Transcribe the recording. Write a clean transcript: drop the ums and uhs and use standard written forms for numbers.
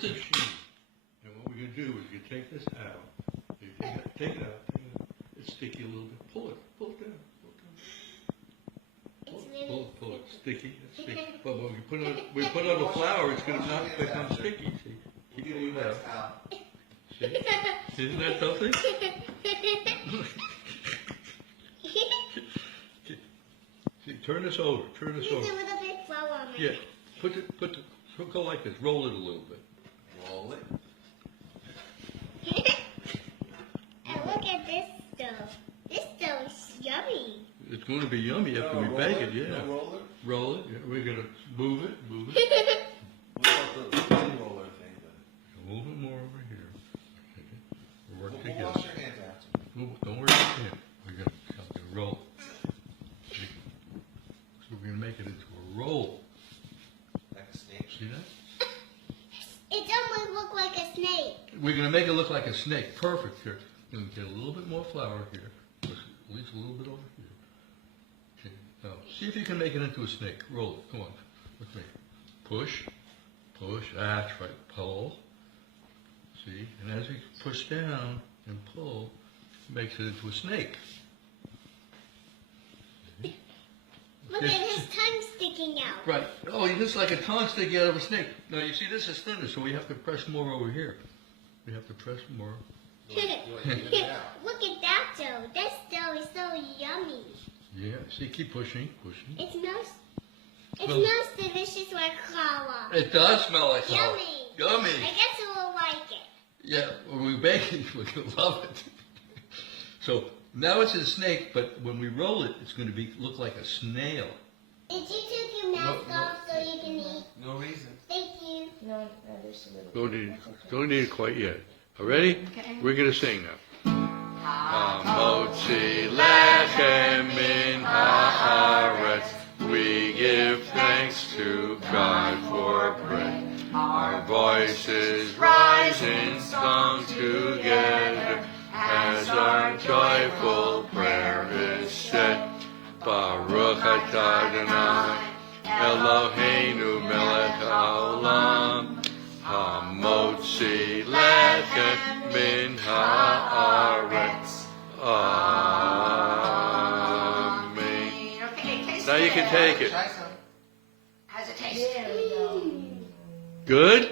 the sheet. And what we're going to do is you take this out. You take it out. It's sticky a little bit. Pull it down. Pull it. Sticky. It's sticky. But when we put on the flour, it's going to not become sticky. See? Keep it out. See? Isn't that something? See, turn this over. Turn this over. There's a little bit of flour on my Yeah. Go like this. Roll it a little bit. Roll it. And look at this dough. This dough is yummy. It's going to be yummy after we bake it. Yeah. No roller? Roll it. Yeah. We're going to move it. What about the thin roller thing then? A little bit more over here. We'll work We'll together. wash your hands after. Don't worry about him. We're going to roll. So we're going to make it into a roll. Like a snake. See that? It almost looks like a snake. We're going to make it look like a snake. Perfect. Here. We're going to get a little bit more flour here. At least a little bit over here. Okay. Now, see if you can make it into a snake. Roll it. Come on. With me. Push. Push. That's right. Pull. See? And as we push down and pull, it makes it into a snake. See? Look at his tongue sticking out. Right. Oh, it's like a tongue sticking out of a snake. Now, you see, this is thinner, so we have to press more over here. We have to press more. Look at that dough. This dough is so yummy. Yeah. See, keep pushing. It smells Well- delicious like challah. It does smell like challah. Yummy. Yummy. I guess it will like it. Yeah, when we bake it, we're going to love it. So now it's a snake, but when we roll it, it's going to look like a snail. Did you take your mask off so you can eat? No reason. Thank you. No, there's a little. Don't need it quite yet. All ready? Okay. We're going to sing now. Hamotzi lechem min haaretz. We give thanks to God for bread. Our voices rise in song together as our joyful prayer is said. Baruch atah Adonai Eloheinu melech haolam. Hamotzi lechem min haaretz. Amen. Okay, taste Now you it. can take it. Try some. How's it taste? Mm. Good?